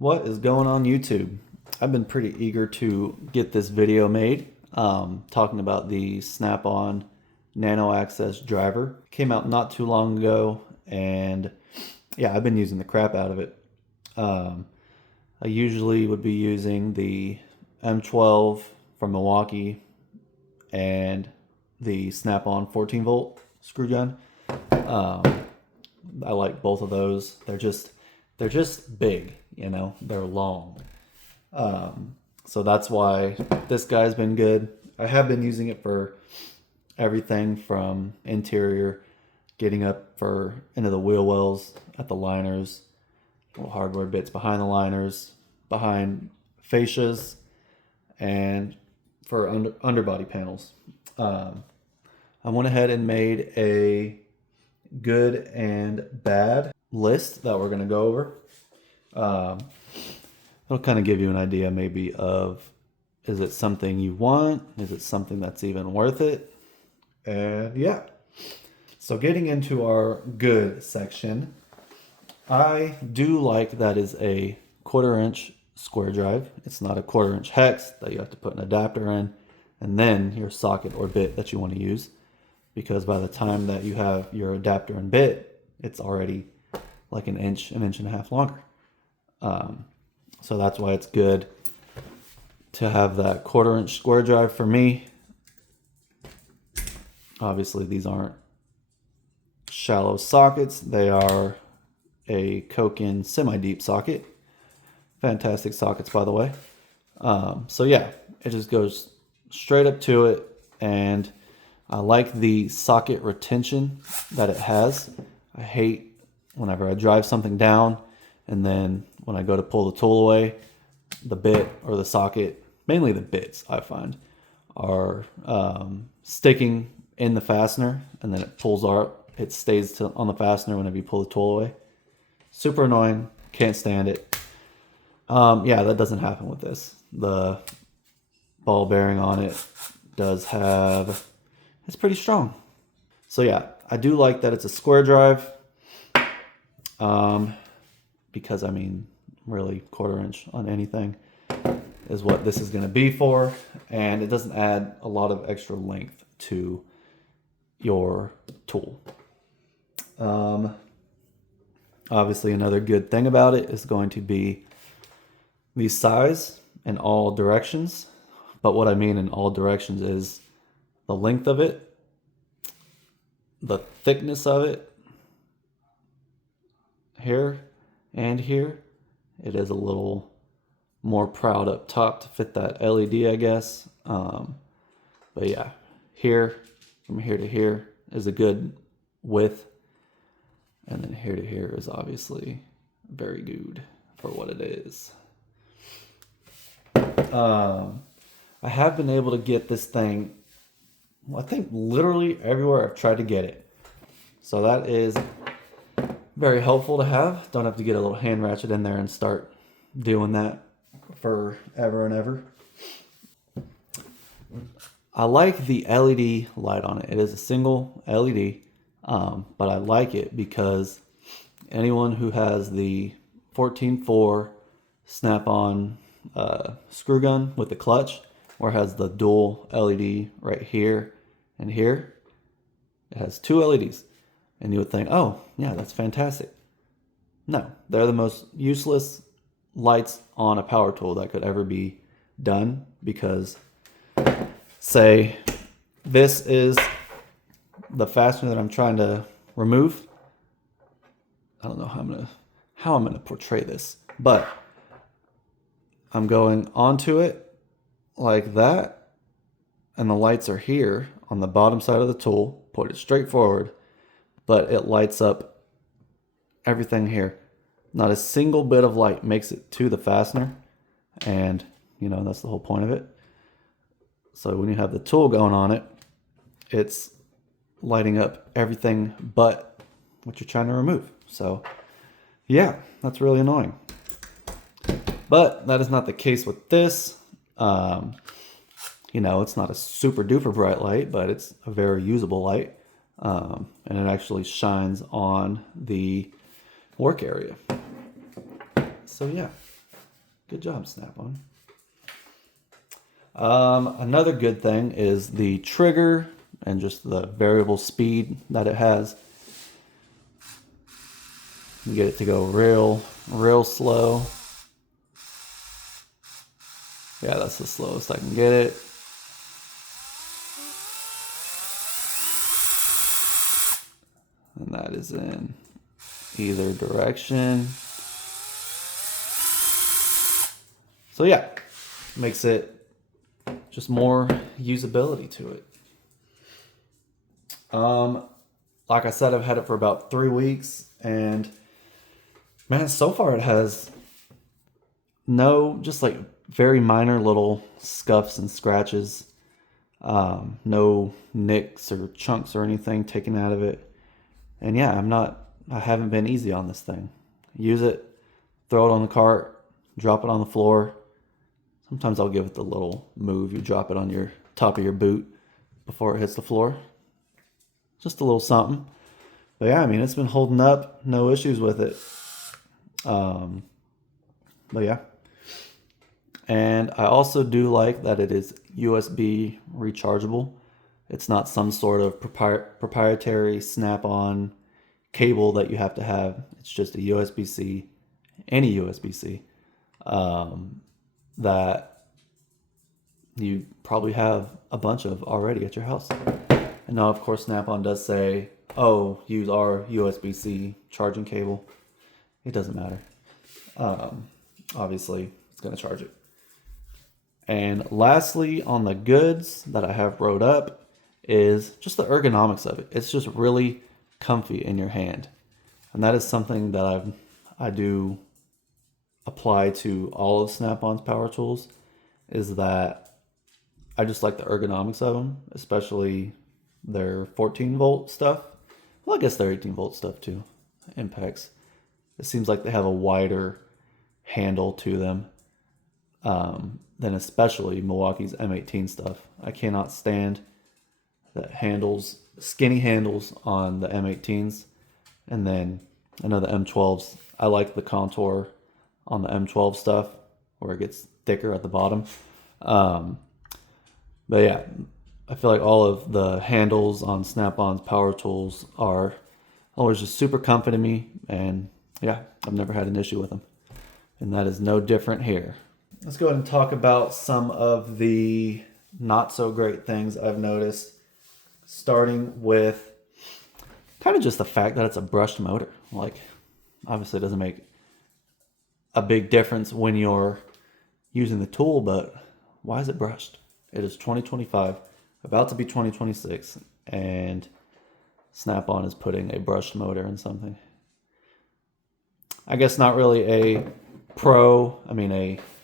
What is going on YouTube? I've been pretty eager to get this video made, talking about the Snap-on Nano Access driver. Came out not too long ago, and yeah, I've been using the crap out of it. I usually would be using the M12 from Milwaukee and the Snap-on 14 volt screw gun. I like both of those. They're just big, you know, they're long. So that's why this guy's been good. I have been using it for everything from interior, getting up for into the wheel wells, at the liners, little hardware bits behind the liners, behind fascias, and for underbody panels. I went ahead and made a good and bad list that we're going to go over. It'll kind of give you an idea maybe of, is it something you want? Is it something that's even worth it? And yeah. So getting into our good section, I do like that is a 1/4 inch square drive. It's not a 1/4 inch hex that you have to put an adapter in and then your socket or bit that you want to use, because by the time that you have your adapter and bit, it's already like an inch and a half longer. So that's why it's good to have that 1/4 inch square drive for me. Obviously these aren't shallow sockets. They are a Coke-in semi-deep socket. Fantastic sockets, by the way. So yeah, it just goes straight up to it, and I like the socket retention that it has. I hate whenever I drive something down and then when I go to pull the tool away, the bit or the socket, mainly the bits I find, are sticking in the fastener, and then it pulls out, it stays on the fastener whenever you pull the tool away. Super annoying, can't stand it. Yeah, that doesn't happen with this. The ball bearing on it does have, it's pretty strong. So yeah, I do like that it's a square drive, because I mean, really 1/4 inch on anything is what this is going to be for, and it doesn't add a lot of extra length to your tool. Obviously another good thing about it is going to be the size in all directions. But what I mean in all directions is the length of it, the thickness of it, here and here. It is a little more proud up top to fit that LED, I guess. But yeah, here, from here to here is a good width. And then here to here is obviously very good for what it is. I have been able to get this thing, I think literally everywhere I've tried to get it. So that is very helpful to have. Don't have to get a little hand ratchet in there and start doing that forever and ever. I like the LED light on it. It is a single LED, but I like it because anyone who has the 14.4 Snap-on screw gun with the clutch, or has the dual LED right here and here, it has 2 LEDs. And you would think, oh, yeah, that's fantastic. No, they're the most useless lights on a power tool that could ever be done, because, say, this is the fastener that I'm trying to remove. I don't know how I'm gonna portray this, but I'm going onto it like that, and the lights are here on the bottom side of the tool, put it straight forward, but it lights up everything here. Not a single bit of light makes it to the fastener, and you know, that's the whole point of it. So when you have the tool going on it, it's lighting up everything but what you're trying to remove. So yeah, that's really annoying. But that is not the case with this. You know, it's not a super duper bright light, but it's a very usable light. And it actually shines on the work area. So yeah, Good job, Snap-on. Another good thing is the trigger and just the variable speed that it has. You get it to go real slow. Yeah, that's the slowest I can get it. And that is in either direction. So yeah, makes it just more usability to it. Like I said, I've had it for about 3 weeks, and man, so far it has no, just like very minor little scuffs and scratches. No nicks or chunks or anything taken out of it. And yeah, I haven't been easy on this thing. Use it, throw it on the cart, drop it on the floor. Sometimes I'll give it the little move. You drop it on your top of your boot before it hits the floor. Just a little something. But yeah, I mean, it's been holding up. No issues with it. But yeah. And I also do like that it is USB rechargeable. It's not some sort of proprietary snap-on cable that you have to have. It's just a USB-C, any USB-C, that you probably have a bunch of already at your house. And now, of course, Snap-on does say, oh, use our USB-C charging cable. It doesn't matter. Obviously, it's going to charge it. And lastly, on the goods that I have wrote up is just the ergonomics of it. It's just really comfy in your hand. And that is something that I do apply to all of Snap-on's power tools, is that I just like the ergonomics of them, especially their 14 volt stuff. Well, I guess their 18 volt stuff too. Impacts. It seems like they have a wider handle to them than especially Milwaukee's M18 stuff. I cannot stand the handles, skinny handles on the M18s. And then I know the M12s, I like the contour on the M12 stuff where it gets thicker at the bottom. But yeah, I feel like all of the handles on Snap-on's power tools are always just super comfy to me. And yeah, I've never had an issue with them. And that is no different here. Let's go ahead and talk about some of the not so great things I've noticed, starting with kind of just the fact that it's a brushed motor. Like, obviously it doesn't make a big difference when you're using the tool, but why is it brushed? It is 2025, about to be 2026, and Snap-on is putting a brushed motor in something. I guess not really a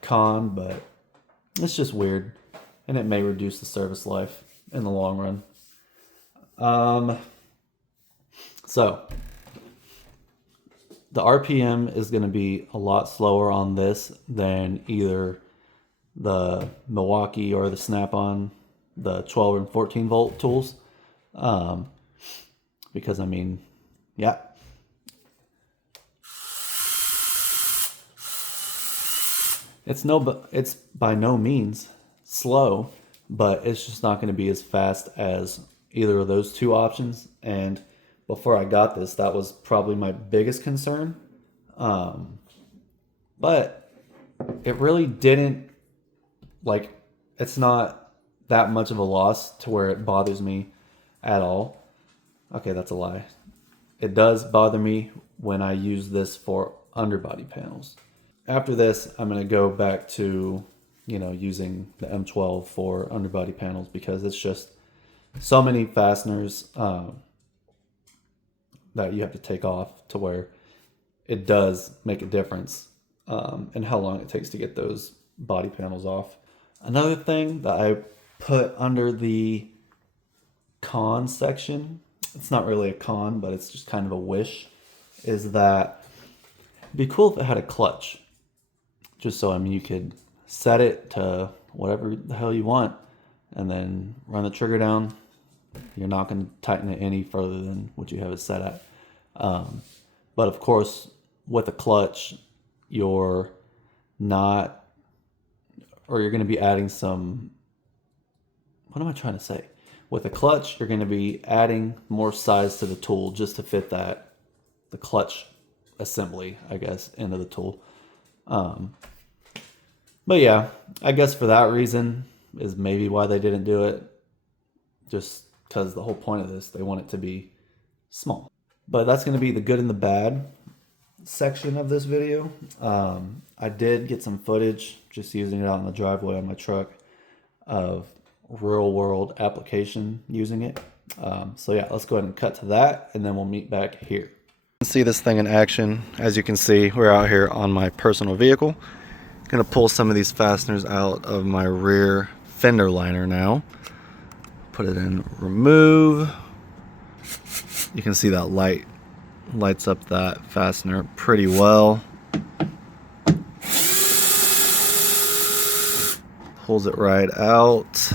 con, but it's just weird, and it may reduce the service life in the long run. So the RPM is going to be a lot slower on this than either the Milwaukee or the Snap-on, the 12 and 14 volt tools. Because I mean, yeah. It's by no means slow, but it's just not going to be as fast as either of those two options. And before I got this, that was probably my biggest concern. But it really didn't, like, it's not that much of a loss to where it bothers me at all. Okay, that's a lie. It does bother me when I use this for underbody panels. After this, I'm going to go back to, using the M12 for underbody panels, because it's just so many fasteners that you have to take off to where it does make a difference in how long it takes to get those body panels off. Another thing that I put under the con section, it's not really a con, but it's just kind of a wish, is that it'd be cool if it had a clutch. Just so, you could set it to whatever the hell you want and then run the trigger down. You're not going to tighten it any further than what you have it set at. But of course, with a clutch, your not, or you're going to be adding some, what am I trying to say? With a clutch, you're going to be adding more size to the tool just to fit that, the clutch assembly, I guess, into the tool. But yeah, I guess for that reason is maybe why they didn't do it. Just because the whole point of this, they want it to be small. But that's going to be the good and the bad section of this video. I did get some footage just using it out in the driveway on my truck of real world application using it. So yeah, let's go ahead and cut to that and then we'll meet back here. See this thing in action. As you can see, we're out here on my personal vehicle. Gonna pull some of these fasteners out of my rear fender liner now. Put it in remove. You can see that light lights up that fastener pretty well. Pulls it right out.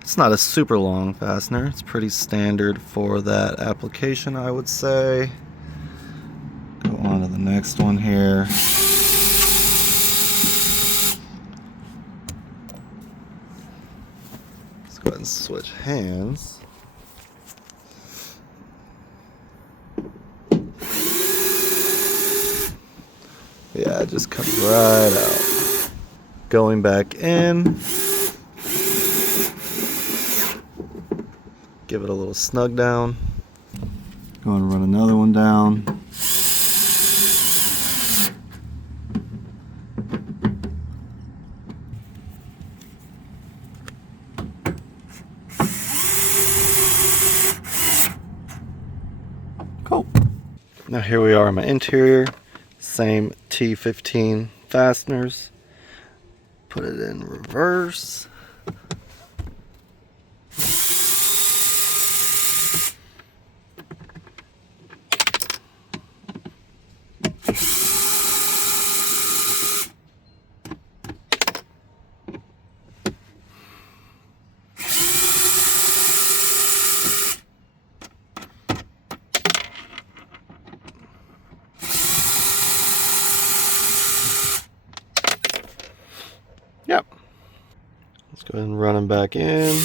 It's not a super long fastener. It's pretty standard for that application, I would say. Go on to the next one here. Let's go ahead and switch hands. Yeah, it just comes right out. Going back in. Give it a little snug down. Go and run another one down. Cool. Now here we are in my interior. Same T15 fasteners. Put it in reverse. Yep. Let's go ahead and run them back in.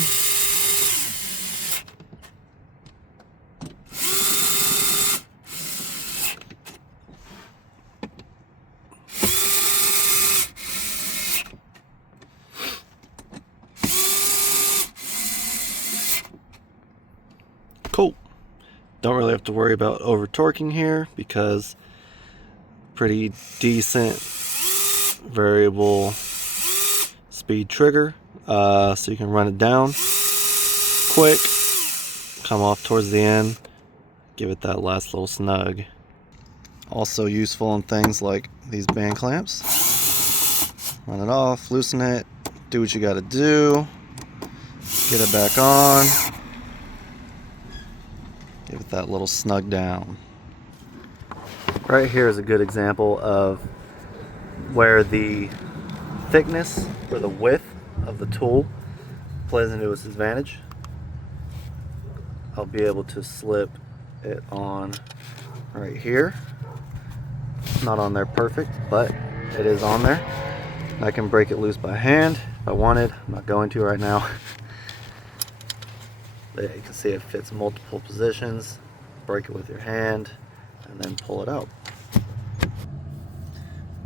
Cool. Don't really have to worry about over torquing here because pretty decent variable speed trigger, so you can run it down quick, come off towards the end, give it that last little snug. Also useful on things like these band clamps. Run it off, loosen it, do what you got to do, get it back on, give it that little snug down. Right here is a good example of where the thickness or the width of the tool plays into its advantage. I'll be able to slip it on right here. Not on there perfect, but it is on there. I can break it loose by hand if I wanted. I'm not going to right now. But yeah, you can see it fits multiple positions. Break it with your hand and then pull it out.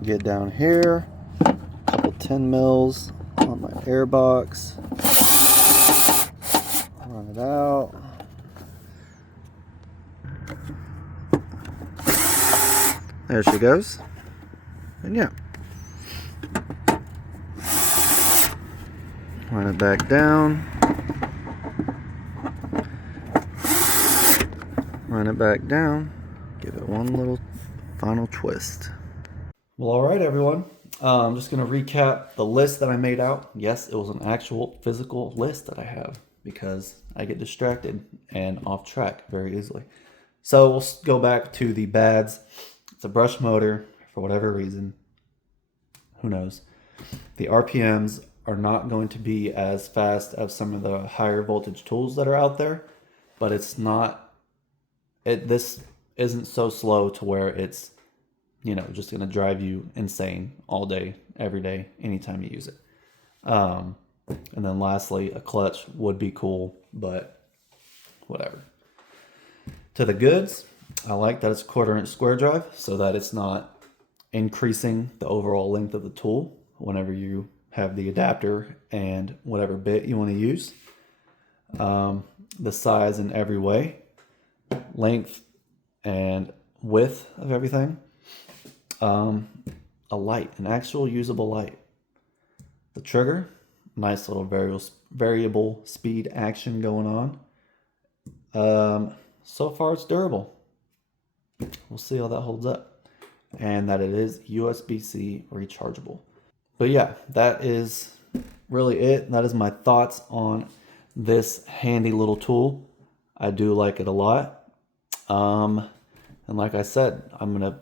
Get down here. 10 mils on my air box. Run it out. There she goes. And yeah. Run it back down. Run it back down. Give it one little final twist. Well, all right, everyone. I'm just going to recap the list that I made out. Yes, it was an actual physical list that I have because I get distracted and off track very easily. So we'll go back to the bads. It's a brush motor for whatever reason. Who knows? The RPMs are not going to be as fast as some of the higher voltage tools that are out there, but it's not, this isn't so slow to where it's just going to drive you insane all day, every day, anytime you use it. And then lastly, a clutch would be cool, but whatever. To the goods, I like that it's a 1/4" square drive so that it's not increasing the overall length of the tool whenever you have the adapter and whatever bit you want to use. The size in every way, length and width of everything. A light, an actual usable light. The trigger, nice little variable speed action going on. So far it's durable. We'll see how that holds up. And that it is USB-C rechargeable. But yeah, that is really it. That is my thoughts on this handy little tool. I do like it a lot. And like I said, I'm going to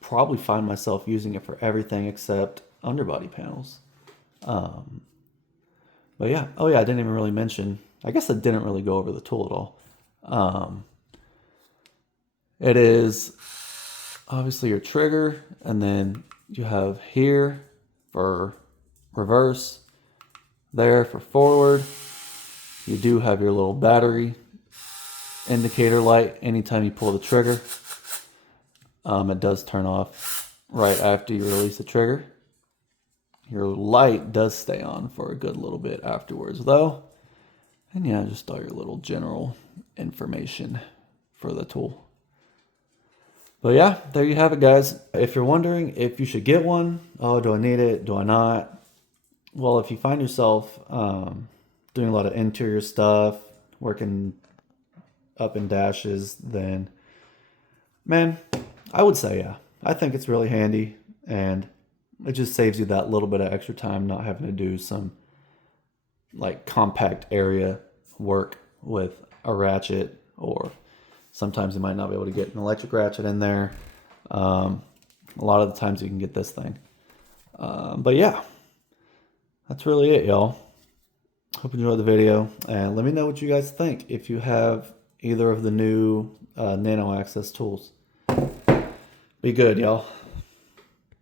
probably find myself using it for everything except underbody panels. But yeah, oh yeah, I didn't even really mention, I guess I didn't really go over the tool at all. It is obviously your trigger, and then you have here for reverse, there for forward. You do have your little battery indicator light anytime you pull the trigger. It does turn off right after you release the trigger. Your light does stay on for a good little bit afterwards though. And yeah, just all your little general information for the tool. But yeah, there you have it, guys. If you're wondering if you should get one, oh, do I need it? Do I not? Well, if you find yourself doing a lot of interior stuff, working up in dashes, then man, I would say yeah. I think it's really handy, and it just saves you that little bit of extra time not having to do some like compact area work with a ratchet, or sometimes you might not be able to get an electric ratchet in there. A lot of the times you can get this thing. But yeah, that's really it, y'all. Hope you enjoyed the video, and let me know what you guys think if you have either of the new Nano Access tools. Be good, y'all.